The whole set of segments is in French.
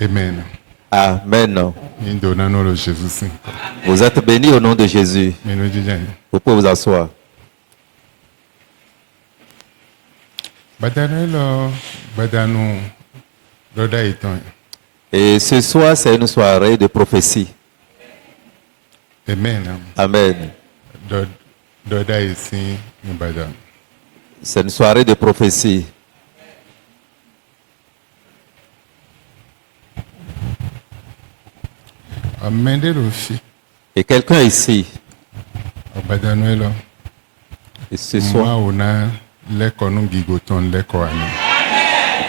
Amen. Amen. Nous donnons le Jésus. Vous êtes bénis au nom de Jésus. Mais nous disons, Vous pouvez vous asseoir. Badanelo, Badano, Doda Eton. Et ce soir, c'est une soirée de prophétie. Amen. Amen. Doda ici, Badan. C'est une soirée de prophétie. Amende aussi. Et quelqu'un ici, Badanelo. et ce soir, Moi, on a l'école, nous gigoton l'école.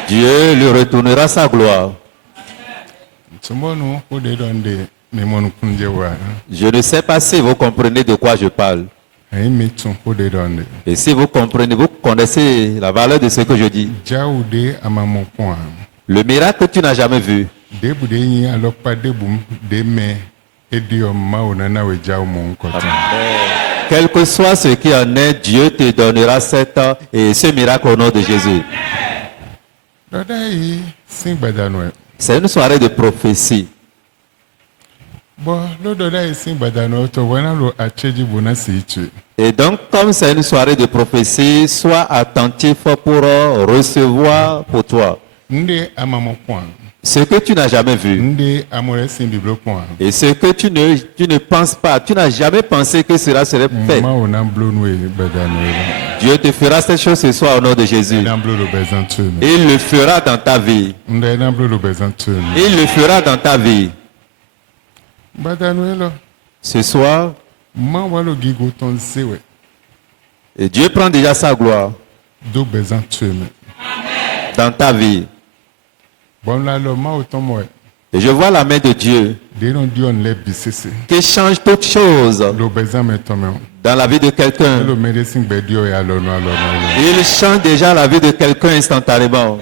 Dieu lui retournera sa gloire. Tomorrow, who they don't de, me mon kunjewa. Je ne sais pas si vous comprenez de quoi je parle. Aïe, me ton, who they don't de. Et si vous comprenez, vous connaissez la valeur de ce que je dis. Jaoude à mon point. Le miracle que tu n'as jamais vu. Debu de yin alors pas debu de me idiom maunana we jaou mon côté. Quel que soit ce qui en est, Dieu te donnera et ce miracle au nom de Jésus. Dada sing badanwe. C'est une soirée de prophétie. Bon, le dada sing badanwe to wana lo acheji bona situ. Et donc, comme c'est une soirée de prophétie, sois attentif pour recevoir pour toi Nde ama mon point. ce que tu n'as jamais vu. Nde amore sing biblo point. Et ce que tu ne penses pas, tu n'as jamais pensé que cela serait fait. Mauna blonwe badanwe. Dieu te fera cette chose ce soir au nom de Jésus. Namblo lo bezantu. Et il le fera dans ta vie. Nde namblo lo bezantu. Il le fera dans ta vie. Badanwe lo. Ce soir, Ma walo gigoton sewe. et Dieu prend déjà sa gloire Do bezantu. dans ta vie. Bon la lo ma autant moi. Et je vois la main de Dieu They don't do on le bisese. qui change toutes choses Lo bezan metomeo. dans la vie de quelqu'un. Le médecin bedio ya lo no. Il change déjà la vie de quelqu'un instantanément.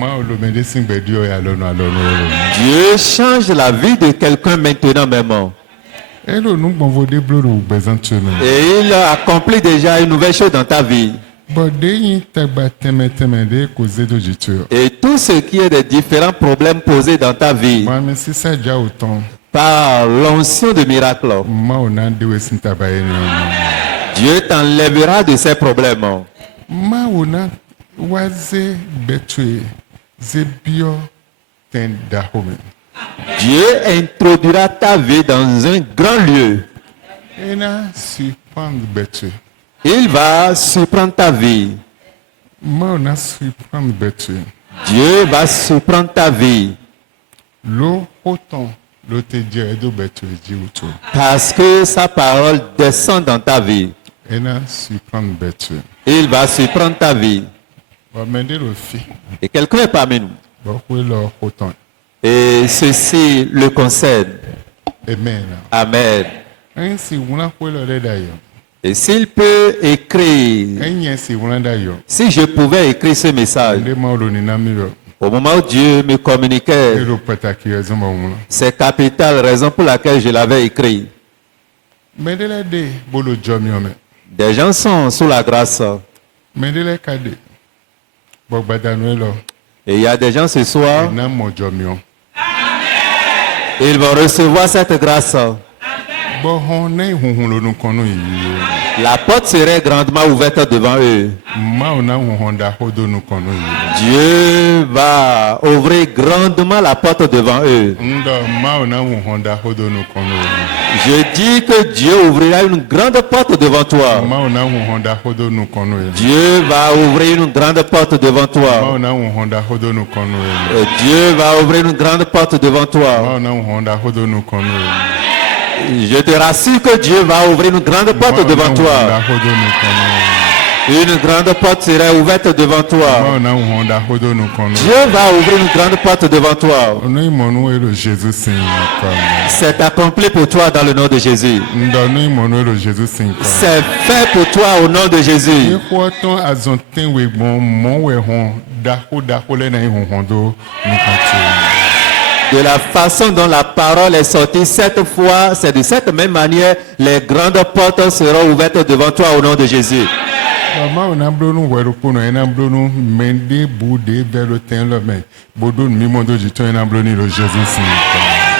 Ma le médecin bedio ya lo no. Dieu change la vie de quelqu'un maintenant même. Et le nous bon vode blo lo bezantu. Et il accomplit déjà une nouvelle chose dans ta vie. But they yin tagba teme de cause do jitu. Et tout ce qui est des différents problèmes posés dans ta vie Ma me si sa ja autant. par l'onction de miracle, Ma ona de we sinta ba eni. Dieu t'enlèvera de ces problèmes. Ma ona waze betwe ze bio ten da home. Dieu introduira ta vie dans un grand lieu. Ena si pang betwe. Il va surprendre ta vie. Ma ona si pang betwe. Dieu va surprendre ta vie. Lo autant lo te je do betwe ji uto. Parce que sa parole descend dans ta vie. Ena si pang betwe. Il va surprendre ta vie. Ba mende lo fi. Et quelqu'un est parmi nous. Ba kwe lo autant. Et ceci le concerne. Amen. Amen. Ainsi wuna kwe lo de da yo. Et s'il peut écrire, Enye si wuna da yo. si je pouvais écrire ce message, Nde ma lo ni na mi yo. au moment où Dieu me communiquait, Ero pataki yo zama wuna. c'est capitale, raison pour laquelle je l'avais écrit. Mendele de bolo jomi ome. Des gens sont sous la grâce. Mendele kade. Bo badanwe lo. Et il y a des gens ce soir, Na mo jomi o. ils vont recevoir cette grâce. Bo hon na ihunhun lo nu kono yi. La porte serait grandement ouverte devant eux. Ma ona hunhun da hodo nu kono yi. Dieu va ouvrir grandement la porte devant eux. Ndo ma ona hunhun da hodo nu kono yi. Je dis que Dieu ouvrira une grande porte devant toi. Ma ona hunhun da hodo nu kono yi. Dieu va ouvrir une grande porte devant Ma toi. ona hunhun da hodo nu kono yi. Dieu va ouvrir une grande porte devant Ma toi. ona hunhun da hodo nu kono yi. Je te rassure que Dieu va ouvrir une grande porte devant toi. Une grande porte sera ouverte devant toi. Dieu va ouvrir une grande porte devant toi. C'est accompli pour toi dans le nom de Jésus. C'est fait pour toi au nom de Jésus. De la façon dont la parole est sortie cette fois, c'est de cette même manière, les grandes portes seront ouvertes devant toi au nom de Jésus. Comment on a blonu wero kono ena blonu mende boude vers le teint le main. Bodo mimondo du temps ena bloni le Jésus.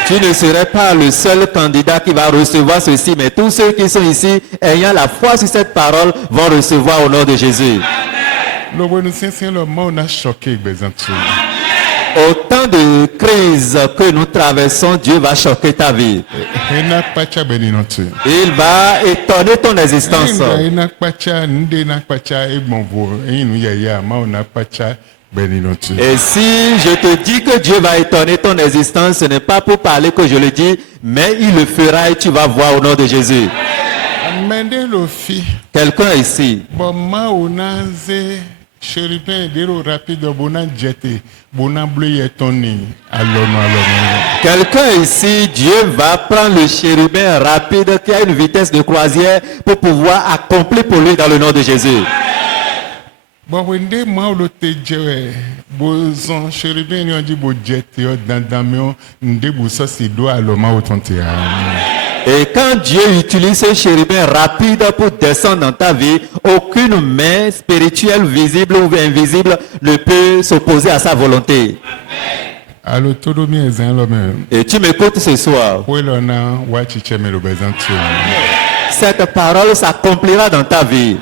Tu ne serais pas le seul candidat qui va recevoir ceci, mais tous ceux qui sont ici, ayant la foi sur cette parole, vont recevoir au nom de Jésus. Le bueno sien le mot on a choqué bezantu. Au temps de crise que nous traversons, Dieu va choquer ta vie. Ena pacha beninotu. Il va étonner ton existence. Ena pacha nde na pacha ebonvo. Inu ya ma on a pacha beninotu. Et si je te dis que Dieu va étonner ton existence, ce n'est pas pour parler que je le dis, mais il le fera et tu vas voir au nom de Jésus. Mende lo fi. Quelqu'un ici, Bon ma on a ze chérubin dero rapide bona jeté. Bona bleu toni. Alono. quelqu'un ici, Dieu va prendre le chérubin rapide qui a une vitesse de croisière pour pouvoir accomplir pour lui dans le nom de Jésus. Bon wende ma lo te jewe. Bozon chérubin ni on dit bo jeté dandamio nde bo so si do aloma otonte a. Et quand Dieu utilise ce chérubin rapide pour descendre dans ta vie, aucune main spirituelle visible ou invisible ne peut s'opposer à sa volonté. Alo todo mi ezan lo me. Et tu m'écoutes ce soir. Welo na wachiche me lo bezantu. Cette parole s'accomplira dans ta vie.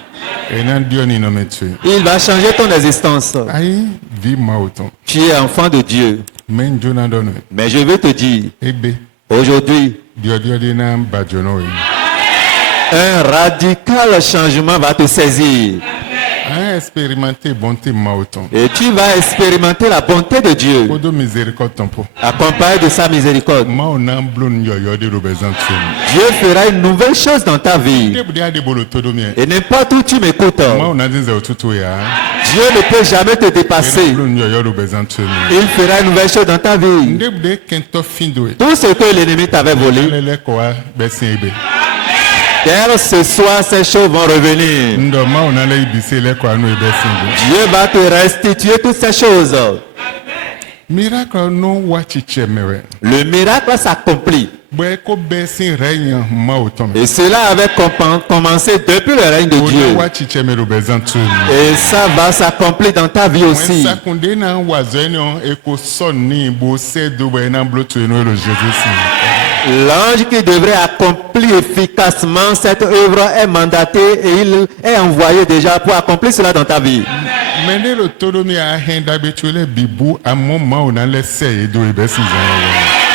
Enan dio ni no me tu. Il va changer ton existence. Ai vi ma oton. Tu es enfant de Dieu. Men jona dono. Mais je veux te dire, Ebe aujourd'hui, dio de na bajono. un radical changement va te saisir. A expérimenter bonté ma oton. Et tu vas expérimenter la bonté de Dieu, Kodo miséricorde tempo. accompagné de sa miséricorde. Ma ona blon yo de lo bezantu. Dieu fera une nouvelle chose dans ta vie. Nde bude ade bolo todo mi. Et n'importe où tu m'écoutes, Ma ona dinze otutu ya. Dieu ne peut jamais te dépasser. Blon yo lo bezantu. Il fera une nouvelle chose dans ta vie. Nde bude kento findo. Tout ce que l'ennemi t'avait volé, Lele ko a besin ebe. car ce soir, ces choses vont revenir. Ndo ma ona le ibise le ko anu ebe sin. Dieu va te restituer toutes ces choses. Miracle no wachiche mewe. Le miracle s'accomplit. Bwe ko besin règne ma oton. Et cela avait commencé depuis le règne de Odo Dieu. wachiche me lo bezantu. Et ça va s'accomplir dans ta vie aussi. When sakunde na wazeno eko sonni bo se do bwe na blotu no lo Jésus sin. L'ange qui devrait accomplir efficacement cette œuvre est mandaté et il est envoyé déjà pour accomplir cela dans ta vie. Mende lo todo mi a henda betule bibu amon ma ona le se edo ebe sin.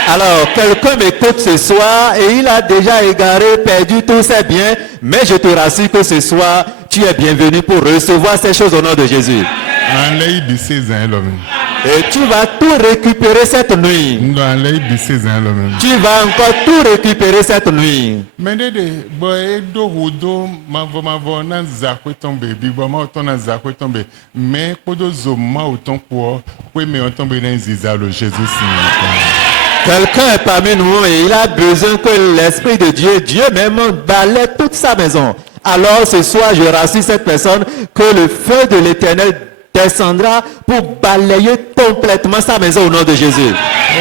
Alors, quelqu'un m'écoute ce soir et il a déjà égaré, perdu tous ses biens, mais je te rassure que ce soir, tu es bienvenu pour recevoir ces choses au nom de Jésus. An le ibise zan lo mi. Et tu vas tout récupérer cette nuit. Ndo an le ibise zan lo mi. Tu vas encore tout récupérer cette nuit. Mende de bo edo hudo mavo na zakwe tombe bibo ma oton na zakwe tombe me kodo zo ma oton ko we me oton be na nziza lo Jésus sin. Quelqu'un est parmi nous et il a besoin que l'Esprit de Dieu, Dieu même, balaie toute sa maison. Alors ce soir, je rassure cette personne que le feu de l'Éternel descendra pour balayer complètement sa maison au nom de Jésus.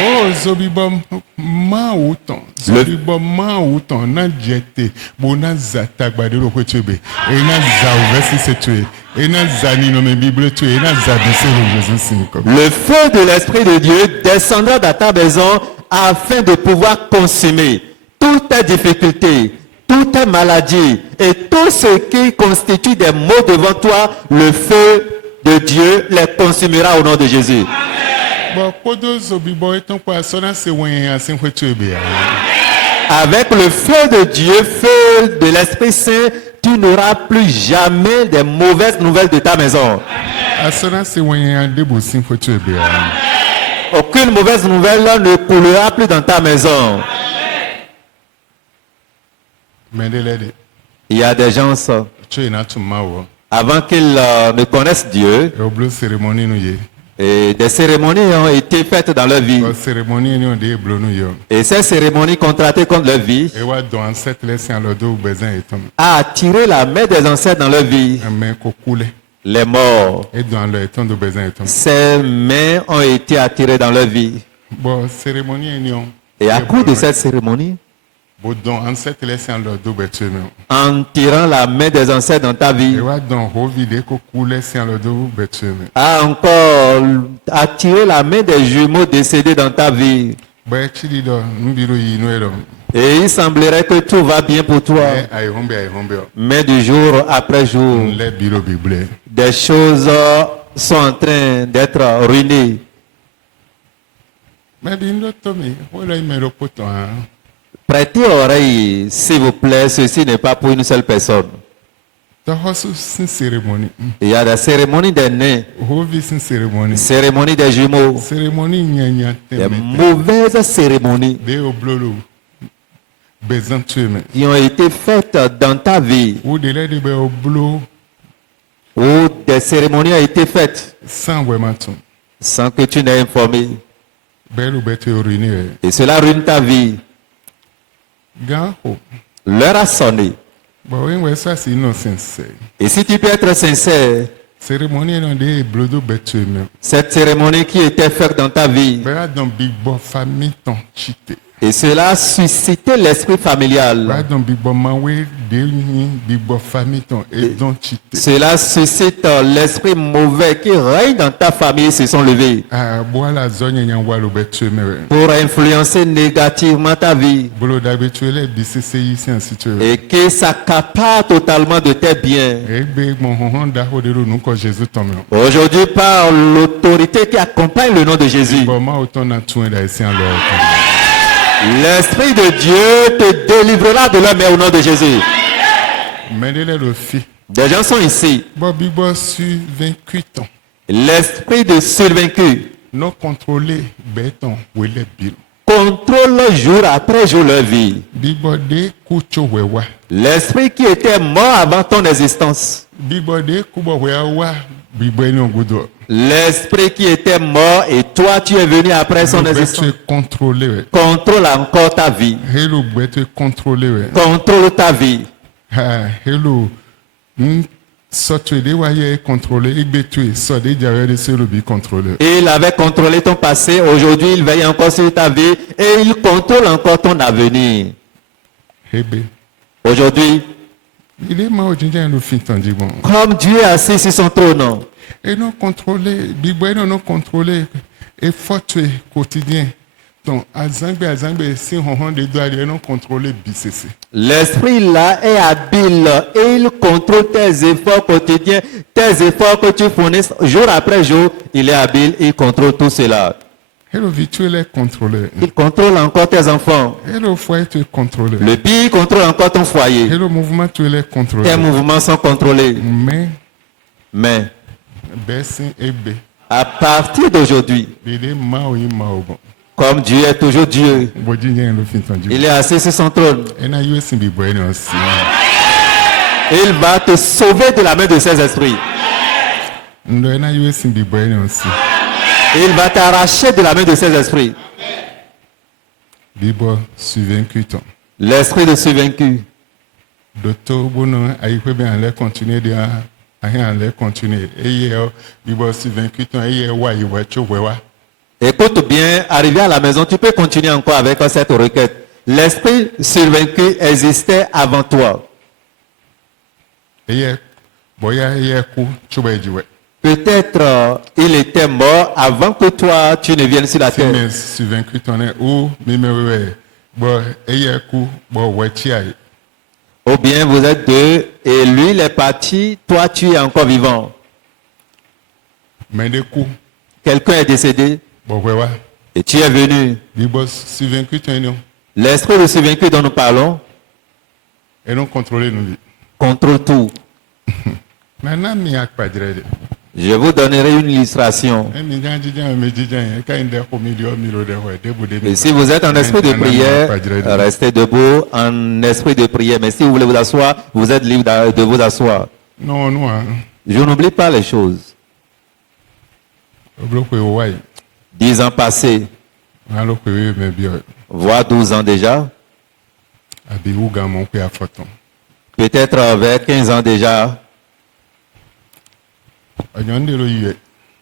Oh, zobibom ma oton. Zobibom ma oton na jete bo na zata gbade lo ko tube. E na za versi se tue. E na zani no me Bible tue. E na za bise lo Jésus sin ko. Le feu de l'Esprit de Dieu descendra dans ta maison afin de pouvoir consumer toutes tes difficultés, toutes tes maladies et tout ce qui constitue des maux devant toi. Le feu de Dieu les consumera au nom de Jésus. Bon kodo zobibo eton ko asona se wen asin ko tube. Avec le feu de Dieu, feu de l'Esprit Saint, tu n'auras plus jamais des mauvaises nouvelles de ta maison. Asona se wen de bo sin ko tube. Aucune mauvaise nouvelle ne coulera plus dans ta maison. Mende le de. Il y a des gens, ça, Tue na tuma wo. avant qu'ils ne connaissent Dieu, E oblo cérémonie nou ye. et des cérémonies ont été faites dans leur vie. Bo cérémonie ni on de eblo nou yo. Et ces cérémonies contractées contre leur vie E wa don ancêtre les sin lo do bezan eton. a attiré la main des ancêtres dans leur vie. Amen ko kule. Les morts. Et dans le eton do bezan eton. Ces mains ont été attirées dans leur vie. Bon cérémonie ni on. Et à cause de cette cérémonie, Bo don ancêtre laissé en leur dos betu me. en tirant la main des ancêtres dans ta vie, E wa don ho vide ko ku laissé en leur dos betu me. a encore attiré la main des jumeaux décédés dans ta vie. Bo e chidi do mbiro yi no ero. Et il semblerait que tout va bien pour toi. Ai hombe o. Mais du jour après jour, Le biro bible. des choses sont en train d'être ruinées. Mais bindo to me. Ho la me ro poto ha. Prêtez oreille, s'il vous plaît, ceci n'est pas pour une seule personne. Ta hosu sin cérémonie. Il y a des cérémonies des nains, Ho vi sin cérémonie. cérémonies des jumeaux, Cérémonie nyanya des teme. mauvaises cérémonies De oblolo. Bezan tu me. qui ont été faites dans ta vie, Ou de la de be oblo où des cérémonies ont été faites sans vraiment tout. sans que tu n'aies informé. Belo betu ruiné. Et cela ruine ta vie. Gan ho. L'heure a sonné. Bon, oui, ça c'est innocent. Et si tu peux être sincère, Cérémonie dans des blodo betu me. cette cérémonie qui était faite dans ta vie, Bela dans big bo famille ton chité. et cela a suscité l'esprit Bela familial, dans big bo mawe de big bo famille ton et don chité. cela suscite l'esprit mauvais qui règne dans ta famille se sont levés Ah, bois la zone nyan walo betu me. pour influencer négativement ta vie Bolo d'habitude les BCC ici en situation. et qui s'accapare totalement de tes biens. Et be mon hon da ho de nous ko Jésus tombe. Aujourd'hui, par l'autorité qui accompagne le nom de Jésus, Bon ma autant na tout da ici en leur. l'Esprit de Dieu te délivrera de leur main au nom de Jésus. Mais de le fi. Des gens sont ici. Bon big bo su 28 ans. L'esprit de survaincu Non contrôlé béton ou les billes. contrôle jour après jour leur vie. Bibode kucho wewa. L'esprit qui était mort avant ton existence. Bibode kubo wewa. Bibode no gudo. L'esprit qui était mort et toi tu es venu après son existence. Bibode contrôlé we. Contrôle encore ta vie. Hello bete contrôlé we. Contrôle ta vie. Ha hello. Sotu de waye contrôlé. Ibetu so de jare de se bi contrôlé. Et il avait contrôlé ton passé. Aujourd'hui, il veille encore sur ta vie et il contrôle encore ton avenir. Hebe. Aujourd'hui, Il est mort jinja no fin tandi bon. comme Dieu est assis sur son trône, Et non contrôlé. Bibode non contrôlé. Et fortué quotidien. Donc, azangbe, si on de doigt, non contrôlé BCC. l'esprit là est habile et il contrôle tes efforts quotidiens, tes efforts que tu fournis jour après jour. Il est habile, il contrôle tout cela. Hello virtuel est contrôlé. Il contrôle encore tes enfants. Hello foyer tu es contrôlé. Le pire, il contrôle encore ton foyer. Hello mouvement tu es contrôlé. Tes mouvements sont contrôlés. Mais, Mais Bessin et B. à partir d'aujourd'hui, Bede mao yi mao bon. comme Dieu est toujours Dieu, Bodinye no fin tandi. il est assis sur son trône. Et na US bi boy no si. Il va te sauver de la main de ces esprits. Ndo na US bi boy no si. Il va t'arracher de la main de ces esprits. Bibo survaincu ton. L'esprit de survaincu. Docteur Bono ayipe bien aller continuer de aller continuer. Et bibo survaincu ton et wa yi wa cho wa. Écoute bien, arrivé à la maison, tu peux continuer encore avec cette requête. L'esprit survaincu existait avant toi. Et boya ye ku cho ba jiwe. Peut-être il était mort avant que toi, tu ne viennes sur la terre. Mais survaincu ton est ou mimewe. Bon eye ku bo wechi ai. Ou bien vous êtes deux et lui il est parti, toi tu es encore vivant. Mais de ku Quelqu'un est décédé bo wewa. et tu es venu. Bibo survaincu ton non. L'esprit de survaincu dont nous parlons Et non contrôler nous. contrôle tout. Maintenant mi ak pa dire. Je vous donnerai une illustration. Et si vous êtes en esprit de prière, restez debout en esprit de prière. Mais si vous voulez vous asseoir, vous êtes libre de vous asseoir. Non, non. Je n'oublie pas les choses. 10 ans passés, voire 12 ans déjà, peut-être vers 15 ans déjà,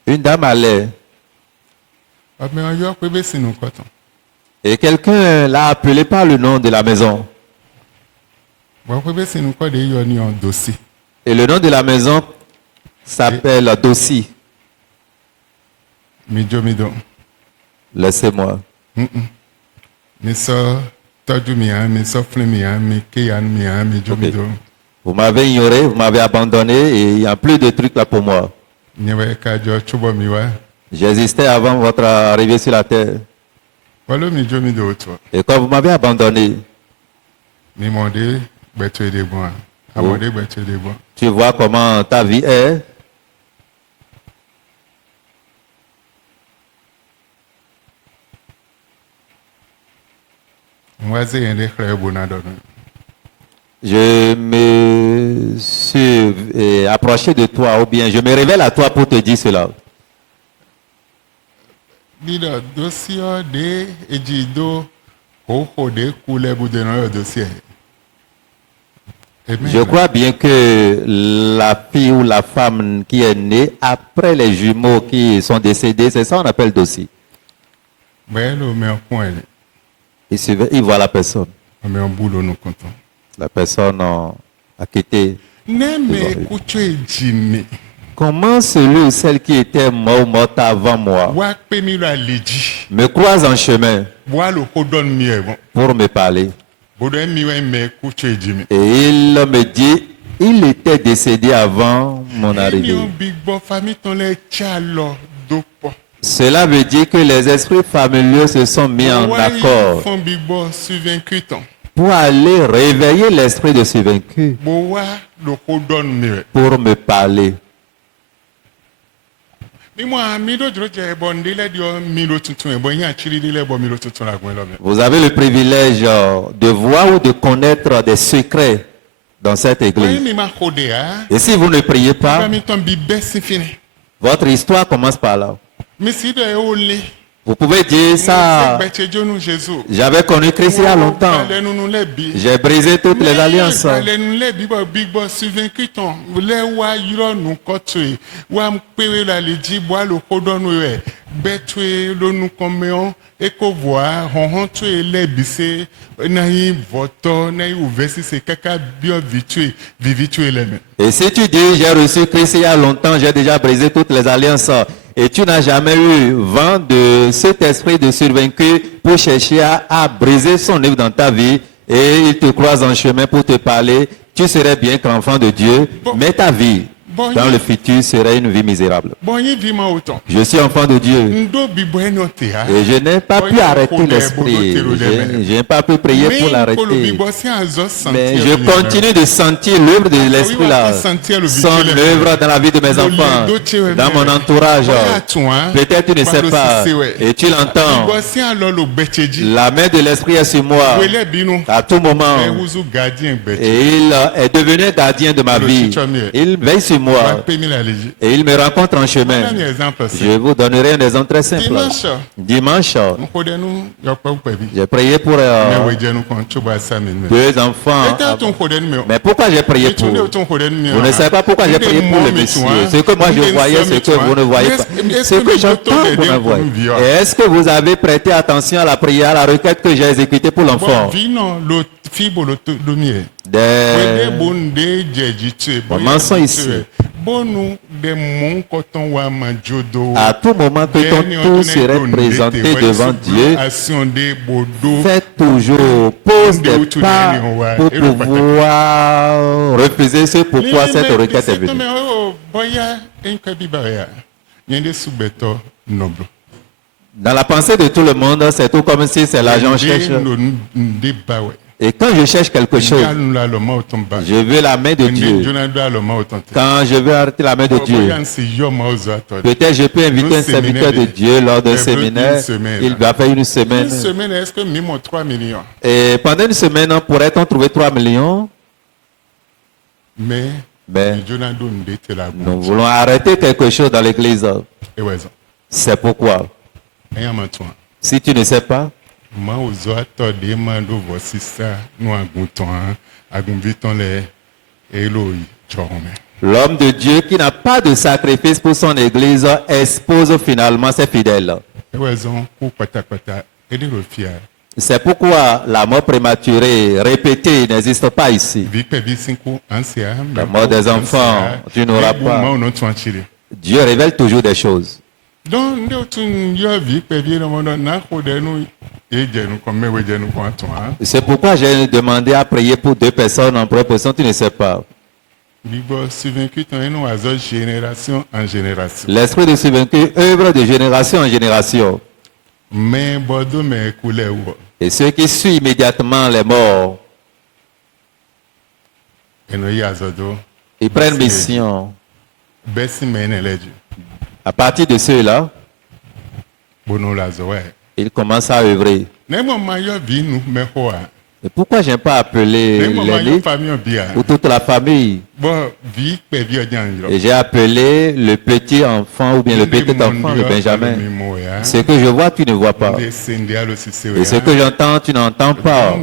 une dame allait. Et quelqu'un l'a appelé par le nom de la maison. Bon, peut c'est nous quoi de yoni en dossier. Et le nom de la maison s'appelle Dossi. Mijo mido. Laissez-moi. Mi so todu mia, mi so fle mia, mi keyan mia, mijo Ok. mido. Vous m'avez ignoré, vous m'avez abandonné et il n'y a plus de trucs là pour moi. Nyewe kajo chubo miwa. J'existais avant votre arrivée sur la terre. Walo mijo mido toi. Et quand vous m'avez abandonné, Mi monde betu de bon. Amode betu de bon. tu vois comment ta vie est. Mwaze yende khre bona do. Je me suis approché de toi ou bien je me révèle à toi pour te dire cela. Lido dossier de ejido ho de kule bude no dossier. Je crois bien que la fille ou la femme qui est née après les jumeaux qui sont décédés, c'est ça qu'on appelle dossier. Belo me point. Il voit la personne. Mais en boulot nous content. La personne a quitté. Neme kuchwe jimi. Comment celui ou celle qui était mort ou morte avant moi Wa pe mi la leji. me croise en chemin Wa lo kodon mi bon. pour me parler? Bodo mi wa me kuchwe jimi. Et il me dit, il était décédé avant mon Ni arrivée. on big bo famille ton le chalo do po. Cela veut dire que les esprits familiaux se sont mis en accord Fon big bo survaincu ton. pour aller réveiller l'esprit de ce vaincu, Bo wa lo kodon mi. pour me parler. Mi mo ami do joro je bon dile dio mi lo tuntun e bon yan chiri dile bo mi lo tuntun la gun lo mi. Vous avez le privilège de voir ou de connaître des secrets dans cette Oui, église. mi ma khode a. Et si vous ne priez pas, Mi ton bi besi fini. votre histoire commence par là. Mi si do e o le. Vous pouvez dire ça, j'avais connu Christ il y a longtemps. J'ai brisé toutes les alliances. Et si tu dis, j'ai reçu Christ il y a longtemps, j'ai déjà brisé toutes les alliances, et tu n'as jamais eu vent de cet esprit de survaincu pour chercher à briser son œuvre dans ta vie, et il te croise en chemin pour te parler, tu serais bien qu'enfant de Dieu, mais ta vie dans le futur serait une vie misérable. Je suis enfant de Dieu et je n'ai pas pu arrêter l'esprit. Je n'ai pas pu prier pour l'arrêter. Mais je continue de sentir l'œuvre de l'esprit là, son œuvre dans la vie de mes enfants, dans mon entourage. Peut-être tu ne sais pas et tu l'entends. La main de l'esprit est sur moi à tout moment et il est devenu gardien de ma vie. Il veille sur moi et il me rencontre en chemin. Je vous donnerai un exemple très simple. Dimanche, j'ai prié pour deux enfants. Mais pourquoi j'ai prié pour? Vous ne savez pas pourquoi j'ai prié pour le monsieur. Ce que moi je voyais, ce que vous ne voyez pas. Ce que j'entends, vous ne voyez. Et est-ce que vous avez prêté attention à la prière, à la requête que j'ai exécutée pour l'enfant? Des moments sont ici. À tout moment que ton tour serait présenté devant Dieu, faites toujours, pose des pas pour pouvoir refuser ce pourquoi cette requête est venue. Dans la pensée de tout le monde, c'est tout comme si c'est l'argent cherche. Et quand je cherche quelque chose, je veux la main de Dieu. Quand je veux arrêter la main de Dieu, peut-être je peux inviter un serviteur de Dieu lors d'un séminaire. Il va faire une semaine. Et pendant une semaine, pourrait-on trouver 3 millions? Mais nous voulons arrêter quelque chose dans l'église. C'est pourquoi, si tu ne sais pas, l'homme de Dieu qui n'a pas de sacrifice pour son église expose finalement ses fidèles. Et de refia. C'est pourquoi la mort prématurée répétée n'existe pas ici. Vi pe vi sinko ansia. La mort des enfants, tu n'auras pas. Dieu révèle toujours des choses. Donc, nous tun yo vi pe vi no mono na ko de nu e je nu ko mewe je nu ko aton ha. C'est pourquoi j'ai demandé à prier pour 2 personnes en proportion, tu ne sais pas. Bibo suvaincu ton eno azo génération en génération. L'esprit de survaincu œuvre de génération en génération. Mais bodo me coulé ou. Et ceux qui suivent immédiatement les morts, Eno yi azodo. ils prennent mission. Besi mene leju. À partir de ceux-là, Bono lazo ouais. ils commencent à œuvrer. Nemo ma yo vi nu me ho a. Et pourquoi je n'ai pas appelé Nemo ma yo l'aîné famille bia. ou toute la famille? Bon vi pe vi ojan yo. Et j'ai appelé le petit enfant ou bien le petit enfant, le Benjamin. Ce que je vois, tu ne vois pas. Et ce que j'entends, tu n'entends pas.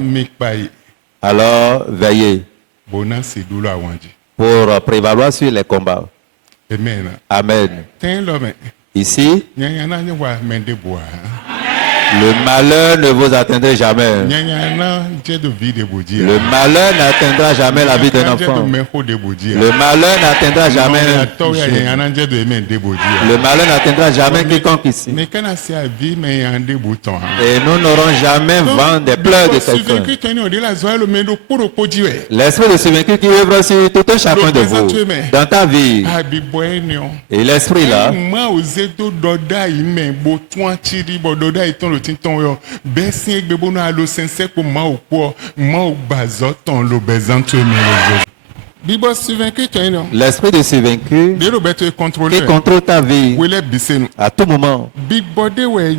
Alors, veillez Bona si doulo awanji. pour prévaloir sur les combats. Amen. Amen. Ten lo me. Ici, Nyanya na nyewa mende boa. le malheur ne vous atteindra jamais. Nyanya na jedo vi de boji. Le malheur n'atteindra jamais la vie d'un enfant. Le malheur n'atteindra jamais. Le malheur n'atteindra jamais quiconque ici. Mais quand on s'est vu, mais il y a un débouton. Et nous n'aurons jamais vent des pleurs de quelqu'un. L'esprit de ce vaincu qui œuvre sur tout un chacun de vous, dans ta vie. Et l'esprit là, Moi, aux étos d'Oda, il m'a beau, toi, Chiri, Bododa, et ton le tinton, yo. Bessie, et Bebono, à l'eau, sincère, pour moi, au quoi, moi, au bazot, ton le bezant, tu es mélangé. Bibo, si vaincu, tu es non. l'esprit de ce vaincu Des robettes contrôlés. qui contrôle ta vie Où est bissé, à tout moment. Big Body, ouais,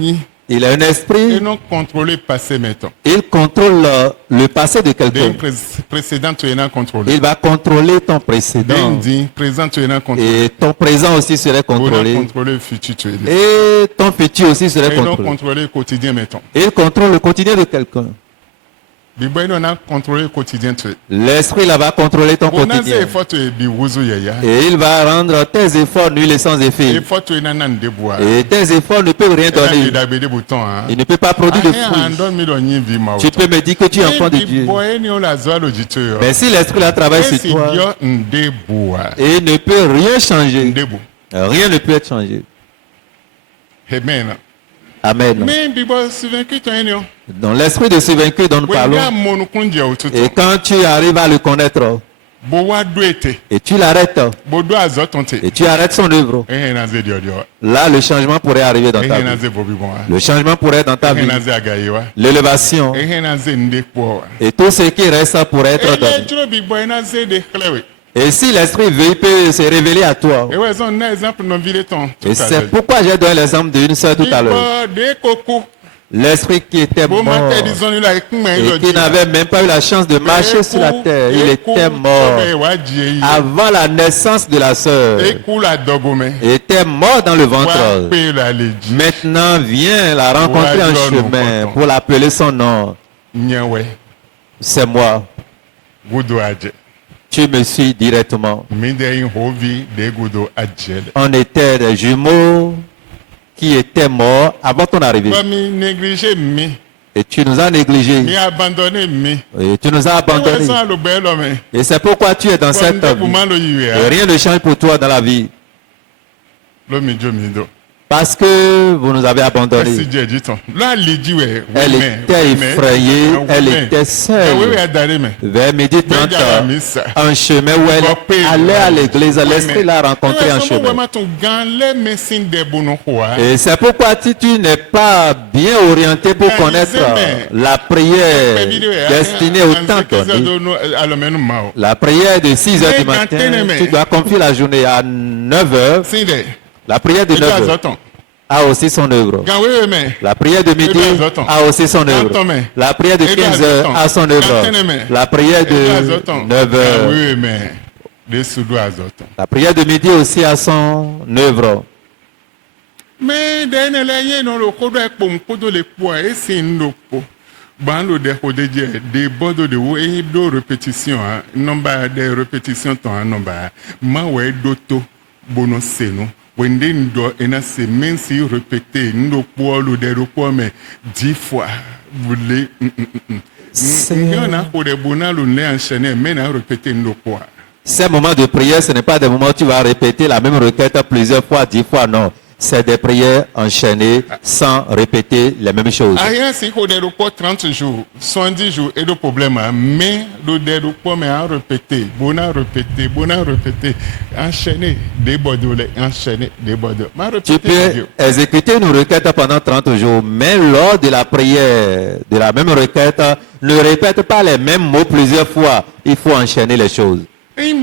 Il a un et esprit, non contrôlé passé, mettons. il contrôle le passé de Des quelqu'un. précédents, tu es non contrôlé. Il va contrôler ton précédent. Des présent, tu es non contrôlé. Et ton présent aussi serait On a contrôlé. contrôlé le futur, tu es là. Et ton futur aussi serait Et non contrôlé. contrôlé le quotidien, mettons. Il contrôle le quotidien de quelqu'un. Bibo, on a contrôlé le quotidien, tu es. L'esprit là va contrôler ton On a des quotidien. efforts, tu es biwuzu, yaya. Et il va rendre tes efforts nuls et sans effet. Efforts, tu es nan de bois. Et tes efforts ne peuvent rien donner. Il ne peut pas produire de fruits. Tu peux me dire que tu es enfant de Dieu. Mais si l'esprit là travaille sur toi, et il ne peut rien changer. Rien ne peut être changé. Amen. Amen. Mais Bibo, si vaincu, tu es non. Dans l'esprit de ce vaincu dont nous parlons, et quand tu arrives à le connaître, et tu l'arrêtes, et tu arrêtes son œuvre, là le changement pourrait arriver dans ta vie. Le changement pourrait être dans ta vie. L'élévation et tout ce qui reste pourrait être donné. Et si l'esprit veut, il peut se révéler à toi. Et c'est pourquoi j'ai donné l'exemple d'une sœur tout à l'heure. L'esprit qui était mort et qui n'avait même pas eu la chance de marcher sur la terre, il était mort avant la naissance de la sœur. Il était mort dans le ventre. Maintenant, viens la rencontrer en chemin pour l'appeler son nom. C'est moi. Tu me suis directement. On était des jumeaux qui étaient morts avant ton arrivée. Et tu nous as négligés. Et tu nous as abandonnés. Et c'est pourquoi tu es dans cette vie. Et rien ne change pour toi dans la vie. Parce que vous nous avez abandonnés. Elle était effrayée, elle était seule. Vers midi 30, en chemin où elle allait à l'église, l'esprit l'a rencontrée en chemin. Et c'est pourquoi si tu n'es pas bien orienté pour connaître la prière destinée au temps donné, la prière de 6 h du matin, tu dois confier la journée à 9 h. La prière de 9 h a aussi son œuvre. La prière de midi a aussi son œuvre. La prière de 15 h a son œuvre. La prière de 9 h. La prière de midi aussi a son œuvre. Mais Bando de Hodédia, des bordeaux de haut et deux répétitions, nombre des répétitions, ton nombre, ma ouais d'auto, bono seno, Wende ndo ena se même si répéter ndo pour le de pour mais 10 fois voulez ngana ko de bonalo ne enchaîner mais na répéter ndo pour. Ces moments de prière, ce n'est pas des moments où tu vas répéter la même requête plusieurs fois, 10 fois, non. C'est des prières enchaînées sans répéter les mêmes choses. Aya si ko de pour 30 jours, 70 jours et le problème mais le de pour mais à répéter, bona répéter, enchaîner des bordeaux, enchaîner des bordeaux. Tu peux exécuter une requête pendant 30 jours, mais lors de la prière de la même requête, ne répète pas les mêmes mots plusieurs fois. Il faut enchaîner les choses. Et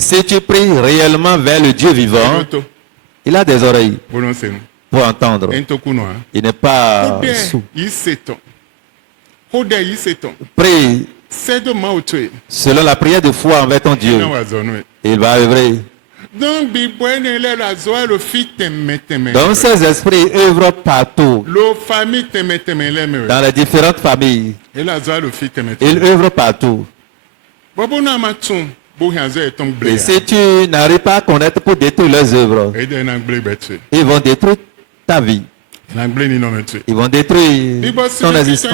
si tu pries réellement vers le Dieu vivant, il a des oreilles pour entendre. Il n'est pas sourd. Prie selon la prière de foi envers ton Dieu. Il va œuvrer. Donc ces esprits œuvrent partout. Dans les différentes familles. Ils œuvrent partout. Et si tu n'arrives pas à connaître pour détruire leurs œuvres, ils vont détruire ta vie. Ils vont détruire ton existence.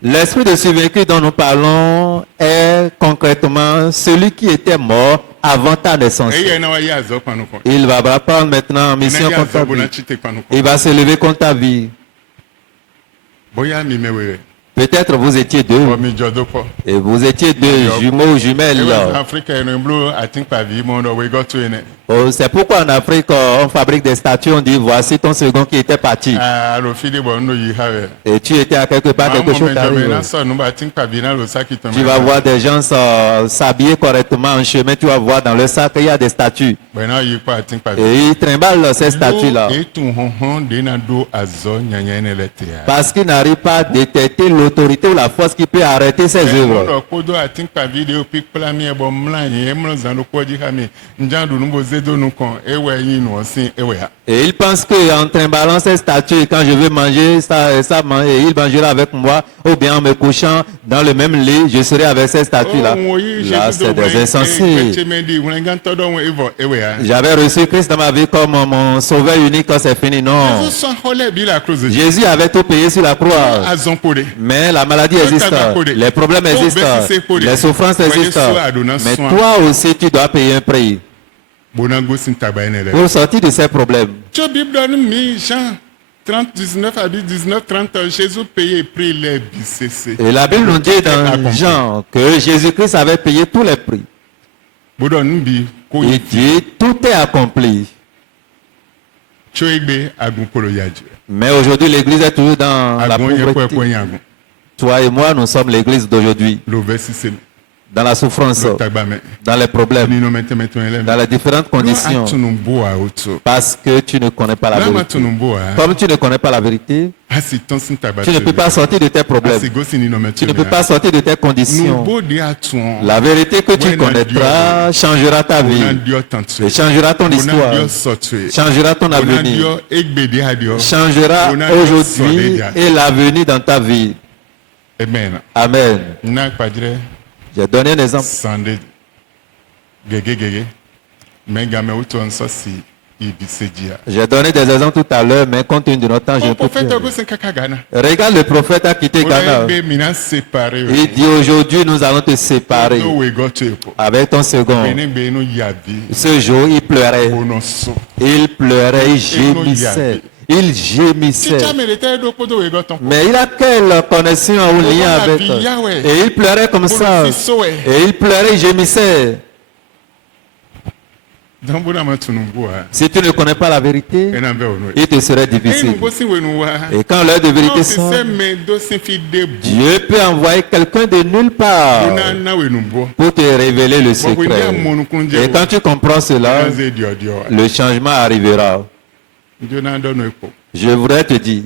L'esprit de survécu dont nous parlons est concrètement celui qui était mort avant ta naissance. Il va prendre maintenant mission contre ta vie. Il va se lever contre ta vie. Peut-être vous étiez deux. Et vous étiez deux jumeaux ou jumelles. Oh, c'est pourquoi en Afrique, on fabrique des statues, on dit voici ton second qui était parti. Et tu étais à quelque part, quelque chose t'arrive. Tu vas voir des gens s'habiller correctement en chemin, tu vas voir dans le sac, il y a des statues. Et ils trimballent ces statues-là. Parce qu'ils n'arrivent pas à détecter l'autorité ou la force qui peut arrêter ces œuvres. Et ils pensent qu'en trimballant ces statues, quand je veux manger, et il mangera avec moi, ou bien en me couchant dans le même lit, je serai avec ces statues-là. Là, c'est des insensés. J'avais reçu Christ dans ma vie comme mon sauveur unique quand c'est fini. Non. Jésus avait tout payé sur la croix. Mais la maladie existe, les problèmes existent, les souffrances existent. Mais toi aussi, tu dois payer un prix pour sortir de ces problèmes. 30, 19 à 19, 30, Jésus payait et pris les BCC. Et la Bible nous dit dans Jean que Jésus-Christ avait payé tous les prix. Il dit tout est accompli. Mais aujourd'hui, l'église est toujours dans la pauvreté. Toi et moi, nous sommes l'église d'aujourd'hui. Dans la souffrance, dans les problèmes, dans les différentes conditions. Parce que tu ne connais pas la vérité. Comme tu ne connais pas la vérité, tu ne peux pas sortir de tes problèmes. Tu ne peux pas sortir de tes conditions. La vérité que tu connaîtras changera ta vie. Et changera ton histoire. Changera ton avenir. Changera aujourd'hui et l'avenir dans ta vie. Amen. J'ai donné un exemple. J'ai donné des exemples tout à l'heure, mais compte tenu de notre temps, je ne peux plus. Regarde, le prophète a quitté Ghana. Il dit aujourd'hui, nous allons te séparer avec ton second. Ce jour, il pleurait. Il pleurait, il gémissait. Il gémissait. Mais il a quelle connexion ou lien avec eux? Et il pleurait comme ça. Et il pleurait, il gémissait. Si tu ne connais pas la vérité, il te serait difficile. Et quand l'heure de vérité sort, Dieu peut envoyer quelqu'un de nulle part pour te révéler le secret. Et quand tu comprends cela, le changement arrivera. Je voudrais te dire,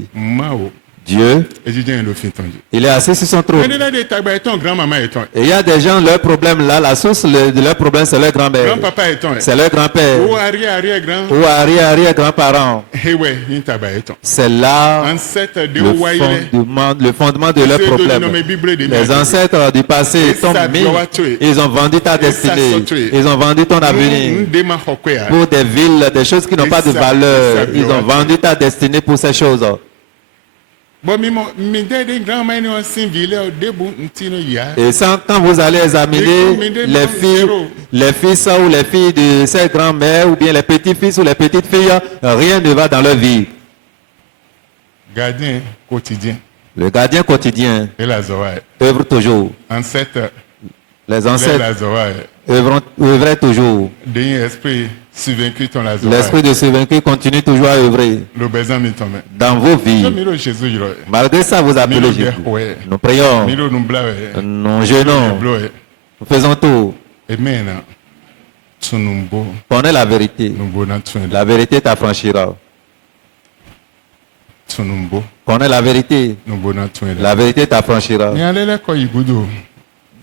Dieu, Ejidien le fin tendu. il est assis sur son trône. Mais là, des tagba est ton grand-maman est ton. Et il y a des gens, leur problème là, la source de leur problème, c'est leur grand-mère. Grand-papa est ton. C'est leur grand-père. Ou arrière-grand. Ou arrière-grand-parents. Eh ouais, il tagba est ton. C'est là Ancêtre de le Ouaïle. fondement de leur problème. Les ancêtres du passé t'ont mis, ils ont vendu ta destinée, ils ont vendu ton avenir pour des villes, des choses qui n'ont pas de valeur. Ils ont vendu ta destinée pour ces choses. Bon, mais des grand-mères ont ville debout, Et ça, quand vous allez examiner les fils ou les filles de ces grands-mères, ou bien les petits-fils ou les petites-filles, rien ne va dans leur vie. Gardien quotidien. Le gardien quotidien Et la Zoaï. œuvre toujours. Ancêtre. Les La ancêtres Zoaï. œuvraient toujours. D'un esprit survaincu ton la Zoaï. L'esprit de ce vaincu continue toujours à œuvrer Le besoin de ton. dans vos vies. Miro Jésus, il est. Malgré ça, vous appelez Miro Jésus. ouais. Nous prions, Miro nous blague. nous jeûnons, nous faisons tout. Et maintenant, tu nous beau, Connais la vérité. nous beau dans ton. La vérité t'affranchira. Tu nous beau, Connais la vérité. nous beau dans ton. La vérité t'affranchira. Mais allez là, quoi, il goudou.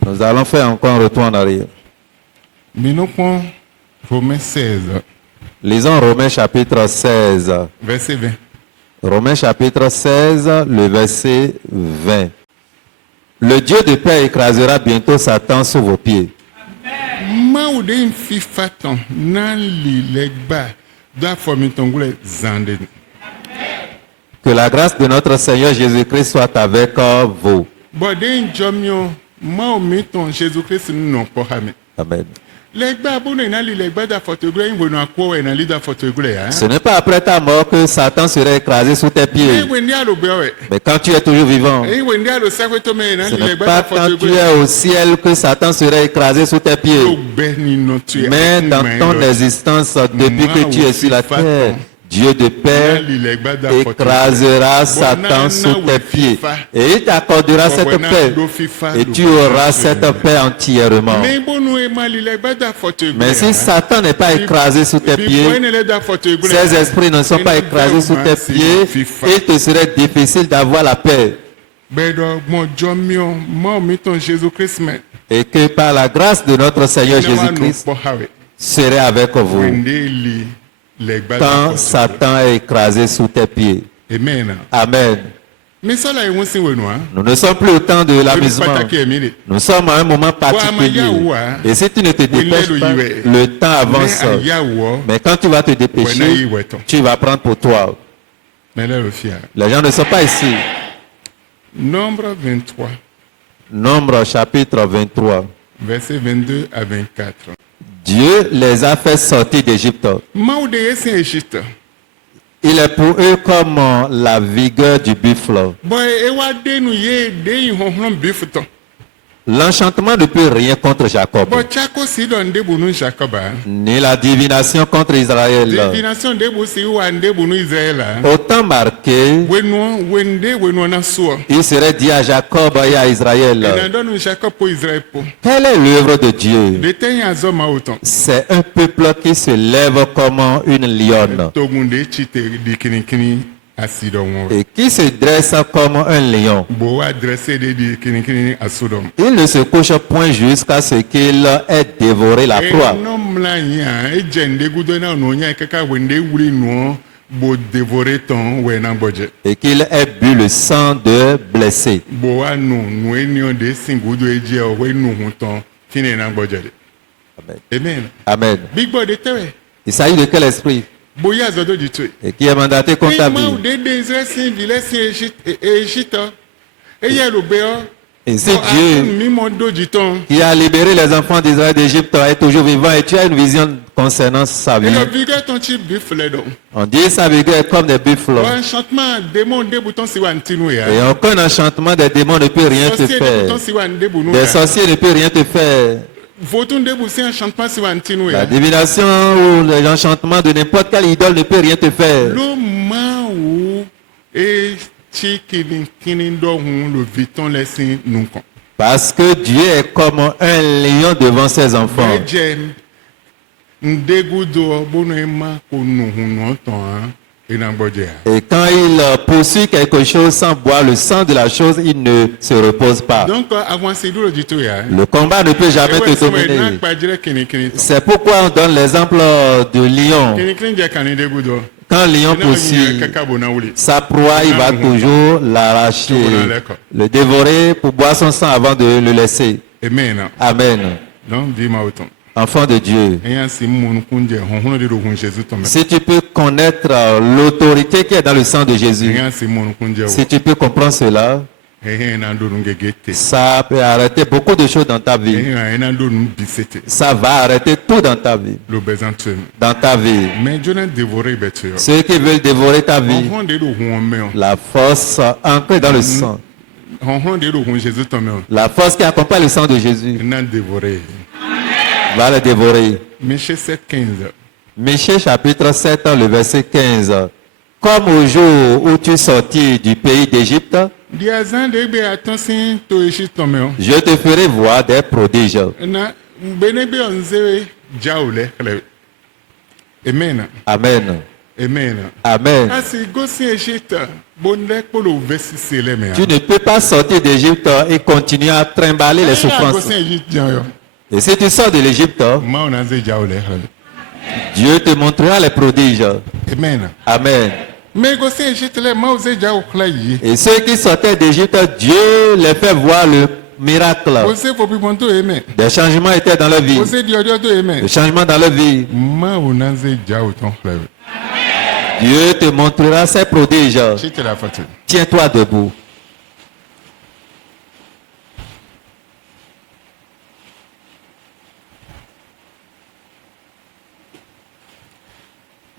Nous allons faire encore un retour en arrière. Mais nous prenons Romains 16, Lisons Romains chapitre 16. verset 20. Romains chapitre 16, le verset 20. Le Dieu de paix écrasera bientôt Satan sous vos pieds. Maoude une fille faton, nan li legba, doit former ton goulé zande. Que la grâce de notre Seigneur Jésus-Christ soit avec vous. Bon, d'un jomio, ma ton Jésus-Christ non pas hame. Amen. Legba, bon, nan li legba da fotogoulé, il veut quoi, nan li da fotogoulé, hein. Ce n'est pas après ta mort que Satan serait écrasé sous tes Eh, pieds. wendi alo bewe. Mais quand tu es toujours vivant, Eh, wendi alo sakwe to me, nan ce li n'est legba pas da quand tu fotogoulé. es au ciel que Satan serait écrasé sous tes pieds. Yo beni no tu. Mais dans ton existence, depuis que tu es sur la terre, Dieu de paix écrasera Satan sous tes pieds. Et il t'accordera cette paix. Et tu auras cette paix entièrement. Mais si Satan n'est pas écrasé sous tes pieds, ces esprits ne sont pas écrasés sous tes pieds, il te serait difficile d'avoir la paix. Et que par la grâce de notre Seigneur Jésus-Christ, serait avec vous quand Satan est écrasé sous tes pieds. Amen. Nous ne sommes plus au temps de l'amusement. Nous sommes à un moment particulier. Et si tu ne te dépêches pas, le temps avance. Mais quand tu vas te dépêcher, tu vas prendre pour toi. Les gens ne sont pas ici. Nombre 23, Nombre chapitre 23. verset 22 à 24. Dieu les a fait sortir d'Égypte. Il est pour eux comme la vigueur du buffle. L'enchantement ne peut rien contre Jacob, ni la divination contre Israël. Autant marqué, il serait dit à Jacob et à Israël, quelle est l'œuvre de Dieu? C'est un peuple qui se lève comme une lionne et qui se dresse comme un lion. Il ne se couche point jusqu'à ce qu'il ait dévoré la proie. Et qu'il ait bu le sang de blessés. Amen. Amen. Big boy de tewe. Il s'agit de quel esprit? Boya zodo du tue. Et qui est mandaté contre ta vie. Et si Dieu qui a libéré les enfants d'Israël d'Égypte est toujours vivant et tu as une vision concernant sa vie. On dit sa vigueur est comme des buffles. Et aucun enchantement des démons ne peut rien te faire. Des sorciers ne peuvent rien te faire. La divination ou l'enchantement de n'importe quelle idole ne peut rien te faire. Parce que Dieu est comme un lion devant ses enfants. et nan bodje. Et quand il poursuit quelque chose sans boire le sang de la chose, il ne se repose pas. Donc avancez duro du tout ya. Le combat ne peut jamais te Na dominer. pa dire kini kini. C'est pourquoi on donne l'exemple de lion. Kini kini je kan de gudo. Quand lion poursuit Kaka bona wuli. sa proie, il va toujours l'arracher, le dévorer pour boire son sang avant de le laisser. Amen. Amen. Donc dis ma autant. Enfant de Dieu, Eyan si mon kunje honhono de rohun Jésus to me. si tu peux connaître l'autorité qui est dans le sang de Jésus, Eyan si mon kunje si tu peux comprendre cela, eyan na do ngegete. ça peut arrêter beaucoup de choses dans ta vie. Eyan na do bisete. Ça va arrêter tout dans ta vie. Lo bezantum. Dans ta vie. Mais Jonah dévoré betu. Ceux qui veulent dévorer ta vie, Honhono de rohun me. la force ancrée dans le sang, Honhono de rohun Jésus to me. la force qui accompagne le sang de Jésus, Na dévoré. va le dévorer. Michée 7:15. Michée chapitre 7, le verset 15. Comme au jour où tu sortis du pays d'Égypte, Diazan de be attention to ishi to me. je te ferai voir des prodiges. Na benebe onzewe jaule kle. Amen. Amen. Amen. Amen. Asi gosi Égypte bonde polo versi sele me. Tu ne peux pas sortir d'Égypte et continuer à trimballer les souffrances. Gosi Égypte yo. Et si tu sors de l'Égypte, Ma on anze jaule kle. Dieu te montrera les prodiges. Amen. Amen. Mais gosi Égypte le ma oze jaule kle yi. Et ceux qui sortaient d'Égypte, Dieu les fait voir le miracle. Ose faut bonto amen. Des changements étaient dans leur vie. Ose diodio to amen. Des changements dans leur vie. Ma on anze jaule ton kle. Dieu te montrera ses prodiges. Chite la fatu. Tiens-toi debout.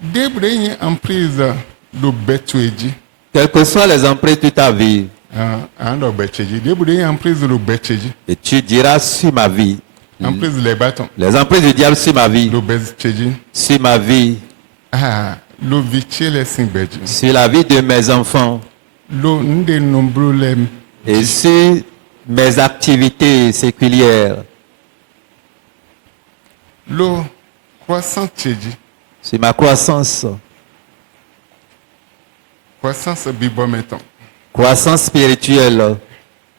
Debre yin emprise do betweji. Quelles que soient les empreintes de ta vie, Ando betweji. Debre yin emprise do betweji. et tu diras sur ma vie. Emprise les bâtons. Les empreintes du diable sur ma vie. Do betweji. Sur ma vie. Lo vitie les singbeji. Sur la vie de mes enfants. Lo nde nombreux les Et sur mes activités séculières. lo croissance tcheji. Sur ma croissance. Croissance bibo meton. Croissance spirituelle.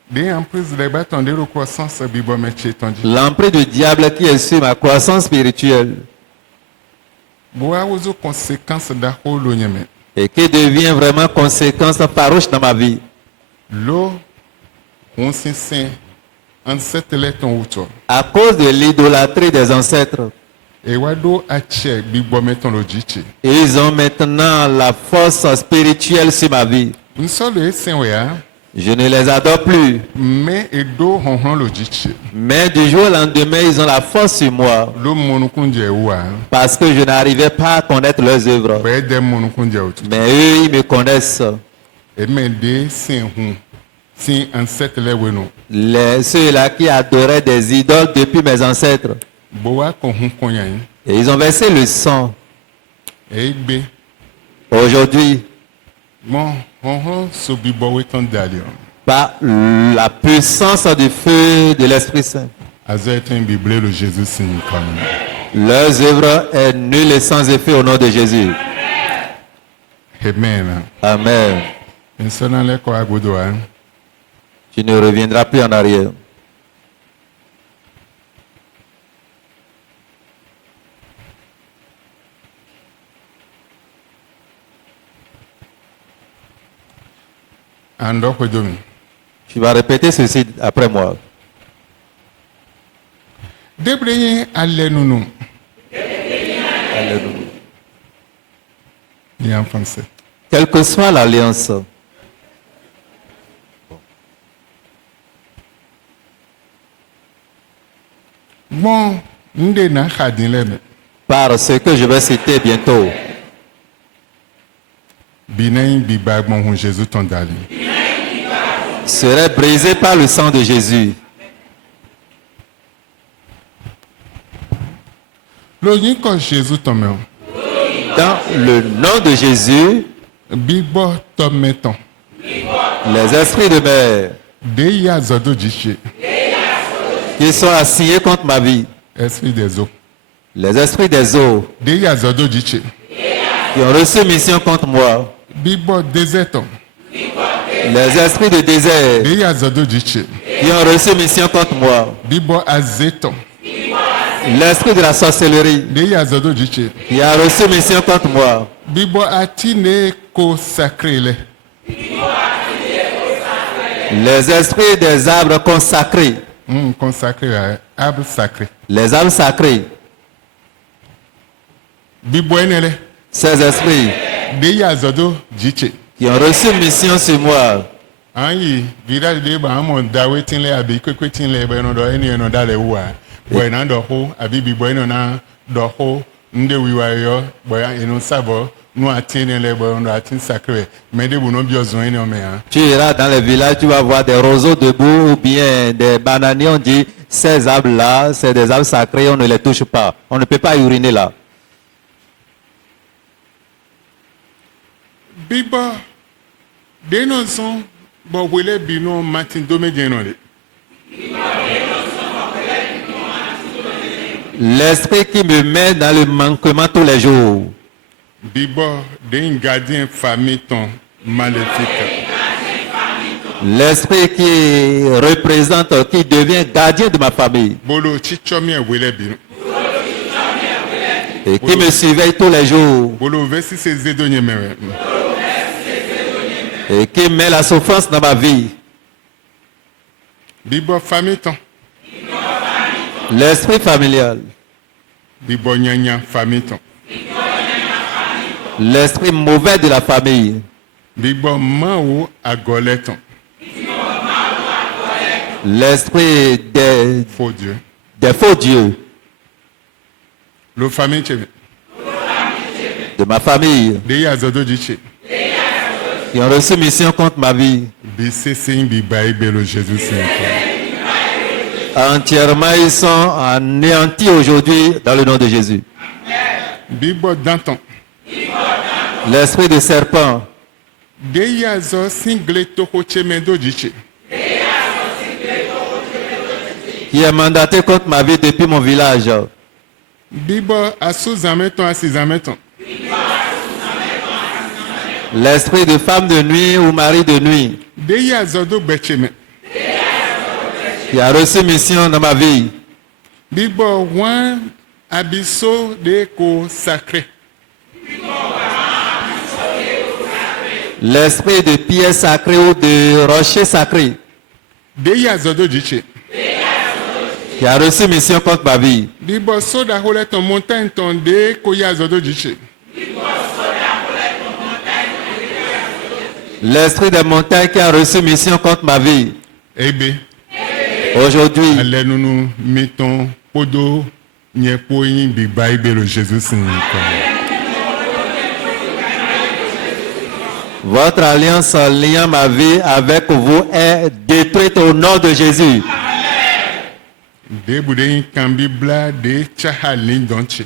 De emprise les bâtons de lo croissance bibo metche tonji. L'emprise du diable qui est sur ma croissance spirituelle. Boa ouzo conséquence da holo nyeme. Et qui devient vraiment conséquence farouche dans ma vie. Lo on sin ancêtre les ton outo. À cause de l'idolâtrie des ancêtres. E wado ache bibo meton lo jichi. Et ils ont maintenant la force spirituelle sur ma vie. Nsolo esen wea. Je ne les adore plus. Mais edo honhon lo jichi. Mais du jour au lendemain, ils ont la force sur moi. Lo monukunje wa. Parce que je n'arrivais pas à connaître leurs œuvres. Be de monukunje outo. Mais eux, ils me connaissent. E men de sin hun. Sin ancêtre les weno. Ceux-là qui adoraient des idoles depuis mes ancêtres. Boa kon hun konya yin. Et ils ont versé le sang. E gbe. Aujourd'hui, Bon, honhon so bibo weton dalio. par la puissance du feu de l'Esprit Saint. Azo eton bible le Jésus sin comme. Leurs œuvres est nulle et sans effet au nom de Jésus. Amen. Amen. Nsona le ko agodo an. Tu ne reviendras plus en arrière. Ando ko domi. Tu vas répéter ceci après moi. Debre yin ale nunu. Alléluia. Ni en français. Quelle que soit l'alliance, Bon, nde na khadin le me. par ce que je vais citer bientôt, Binayin biba gbon hun Jésus ton dali. serait brisé par le sang de Jésus. Lo yin ko Jésus ton me. Dans le nom de Jésus, Bibo to meton. les esprits de mer De ya zodo jiche. qui sont assignés contre ma vie, Esprit des eaux. les esprits des eaux De ya zodo jiche. qui ont reçu mission contre moi. Bibo désert. Les esprits de désert De yazodo jiche. qui ont reçu mission contre moi. Bibo azeto. L'esprit de la sorcellerie De yazodo jiche. qui a reçu mission contre moi. Bibo atine ko sacré le. Les esprits des arbres consacrés. Consacré, arbre sacré. Les arbres sacrés. Bibo enele. Ces esprits De yazodo jiche. qui ont reçu mission sur moi. Anyi village de ba amo da wetin le abi kwekwetin le ba no do eni no da le wa. Boy na do ho abi bibo eno na do ho nde wiwa yo boy eno sabo nous atteindre les bonnes atteintes sacrées mais de bonhommes besoin non mais Tu iras dans les villages, tu vas voir des roseaux debout ou bien des bananiers. On dit ces arbres-là, c'est des arbres sacrés, on ne les touche pas. On ne peut pas uriner là. Biba de non son bo wele bino Martin Domedien le. L'esprit qui me met dans le manquement tous les jours. Biba d'un gardien famille ton maléfique. L'esprit qui représente, qui devient gardien de ma famille. Bolo chichomie wele bino. Et qui me surveille tous les jours. Bolo versi se zedonye mewe. Et qui met la souffrance dans ma vie. Biba famille ton. L'esprit familial. Biba nyanya famille ton. L'esprit mauvais de la famille. Biba mao agoleton. L'esprit Faux Dieu. des faux dieux Le famille cheve. de ma famille De yazodo jiche. qui ont reçu mission contre ma vie. Bise sein biba ibelo Jésus Saint. Entièrement, ils sont anéantis aujourd'hui dans le nom de Jésus. Bibo danton. L'esprit de serpent De yazo single toho chemendo jiche. qui est mandaté contre ma vie depuis mon village. Bibo asuzameton asizameton. L'esprit de femme de nuit ou mari de nuit De yazodo becheme. qui a reçu mission dans ma vie. Bibo wan abiso de ko sacré. L'esprit de pierre sacrée ou de rocher sacré De yazodo jiche. qui a reçu mission contre ma vie. Bibo soda hole ton montagne ton de ko yazodo jiche. L'esprit des montagnes qui a reçu mission contre ma vie. Ebe. Aujourd'hui, Allez nous nous mettons podo nyepo yin biba ibelo Jésus Saint. votre alliance en liant ma vie avec vous est détruite au nom de Jésus. De bude yin kan bibla de chahalin donche.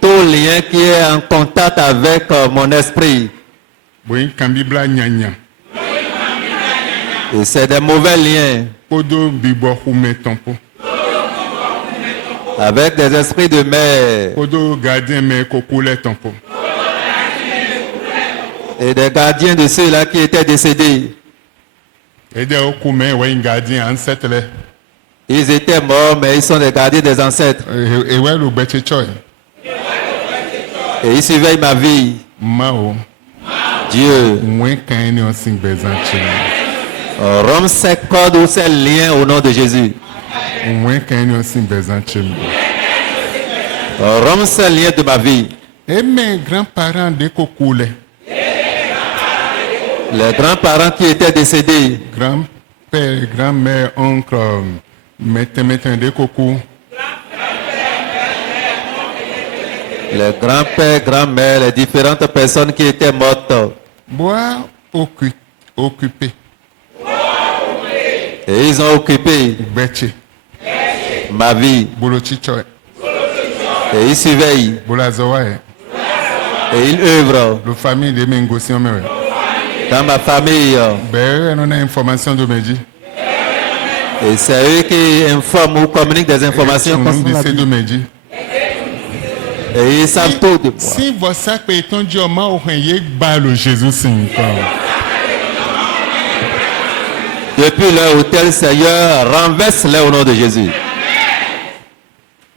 Tout lien qui est en contact avec mon esprit, Bo yin kan bibla nyanya. et c'est des mauvais liens Podo bibo hume tompo. avec des esprits de mer Podo gardien me kokule tompo. et des gardiens de ceux-là qui étaient décédés. Ede okume wa yin gardien ancêtre le. Ils étaient morts, mais ils sont des gardiens des ancêtres. Ewe lu beche choy. Et ils surveillent ma vie. Mao. Dieu, Mwen kan ene osing bezanche. romps ces cordes ou ces liens au nom de Jésus. Mwen kan ene osing bezanche. Romps ces liens de ma vie. Et mes grands-parents de kokule. Les grands-parents qui étaient décédés, Grand-père, grand-mère, oncle, mettez de coco. les grands-pères, grands-mères, les différentes personnes qui étaient mortes. Bois occupé. Et ils ont occupé Beche. ma vie. Bolo chichoy. Et ils surveillent. Bola zawaye. Et ils œuvrent Le famille de Mengosi omewe. dans ma famille. Ben, on a information de Meji. Et c'est eux qui informent ou communiquent des informations On concernant dit la c'est vie. de Meji. Et ils savent tout de moi. Si você aceitou de omar o renhe balo Jesus sim. Depuis l'heure où tel Seigneur renverse-les au nom de Jésus.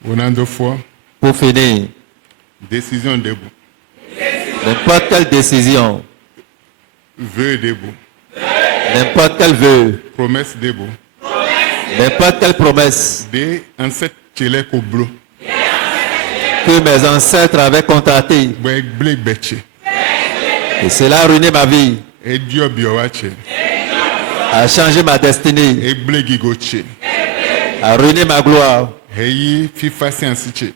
Onando fois, Pour finir, décision debout, n'importe quelle décision, vœu debout, n'importe quel vœu, promesse debout, n'importe quelle promesse de ancêtre tchele ko blo, que mes ancêtres avaient contractée, boy ble betche, et cela a ruiné ma vie, e dio biowache, a changé ma destinée, e ble gigoche, a ruiné ma gloire, heyi fifa siansiche.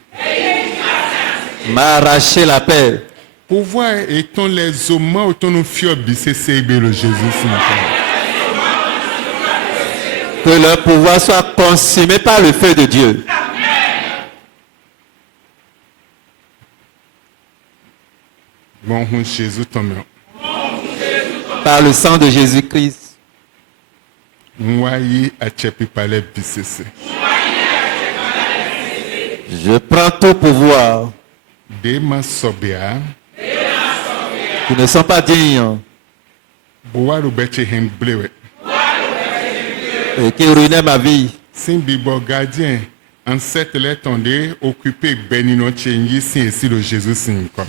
m'a arraché la paix. Pouvoir étant les hommes autant nous fier BCC le Jésus Seigneur. Que leur pouvoir soit consumé par le feu de Dieu. Bon Jésus tombe. Par le sang de Jésus-Christ. Moi a chepi parler BCC. Je prends tout pouvoir De ma sobia, qui ne sont pas dignes boa rubeche hemblewe. et qui ruinaient ma vie. Sin bibo gardien, ancêtre les tendés occupé benino chengi si et si le Jésus Seigneur comme.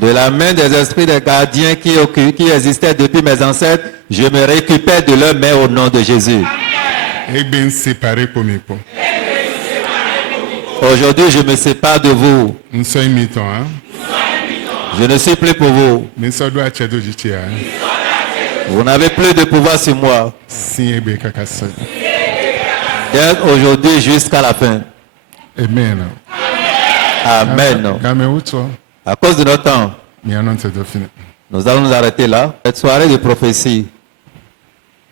De la main des esprits des gardiens qui existaient depuis mes ancêtres, je me récupère de leurs mains au nom de Jésus. Et bien séparé pour mes pots. Aujourd'hui, je me sépare de vous. Nous sommes mi-temps, hein. Je ne suis plus pour vous. Mais ça doit être de jitia. Vous n'avez plus de pouvoir sur moi. Si et bien kakasa. Dès aujourd'hui jusqu'à la fin. Amen. Amen. Quand où toi? À cause de notre temps, Mais annonce de fini. nous allons nous arrêter là. Cette soirée de prophétie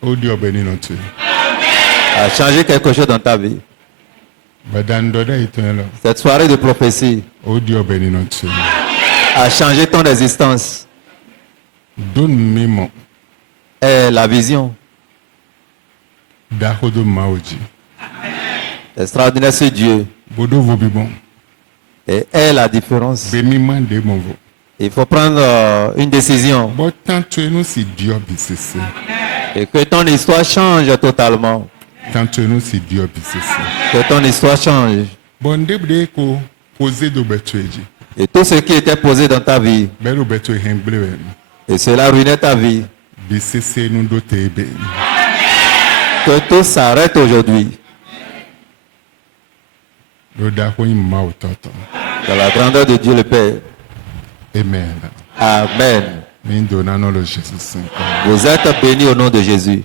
Audio benino tu. a changé quelque chose dans ta vie. Badandoda itelo. Cette soirée de prophétie Audio benino tu. a changé ton existence. Donne mimo. Et la vision. Dahodo maoji. Extraordinaire ce Dieu. Bodo vobibon. Et est la différence. Bemiman de monvo. Il faut prendre une décision. Bon tant tu nous si Dieu BCC. Et que ton histoire change totalement. Tant tu nous si Dieu BCC. Que ton histoire change. Bon debre ko poser do betueji. Et tout ce qui était posé dans ta vie. Belo betu hemblewe. Et cela ruinait ta vie. BCC nous dote ebe. Que tout s'arrête aujourd'hui. Le daho mao toto. Dans la grandeur de Dieu le Père. Amen. Amen. Min donano le Jésus Saint. Vous êtes bénis au nom de Jésus.